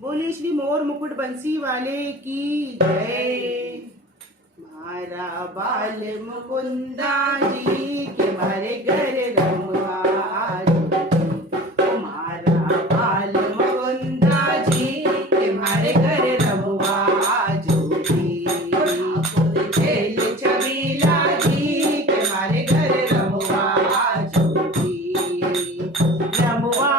बोले श्री मोर मुकुट बंसी वाले की जय। मारा बाल मुकुंदा जी के मारे घर रमुआ मारा बाल मुकुंदा जी के मारे घर रमुआ खेल छबीला जी के मारे घर रमुआ रमुआ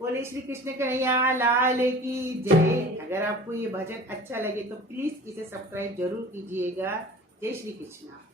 बोले श्री कृष्ण कन्हैया लाल की जय। अगर आपको ये भजन अच्छा लगे तो प्लीज इसे सब्सक्राइब जरूर कीजिएगा। जय श्री कृष्ण।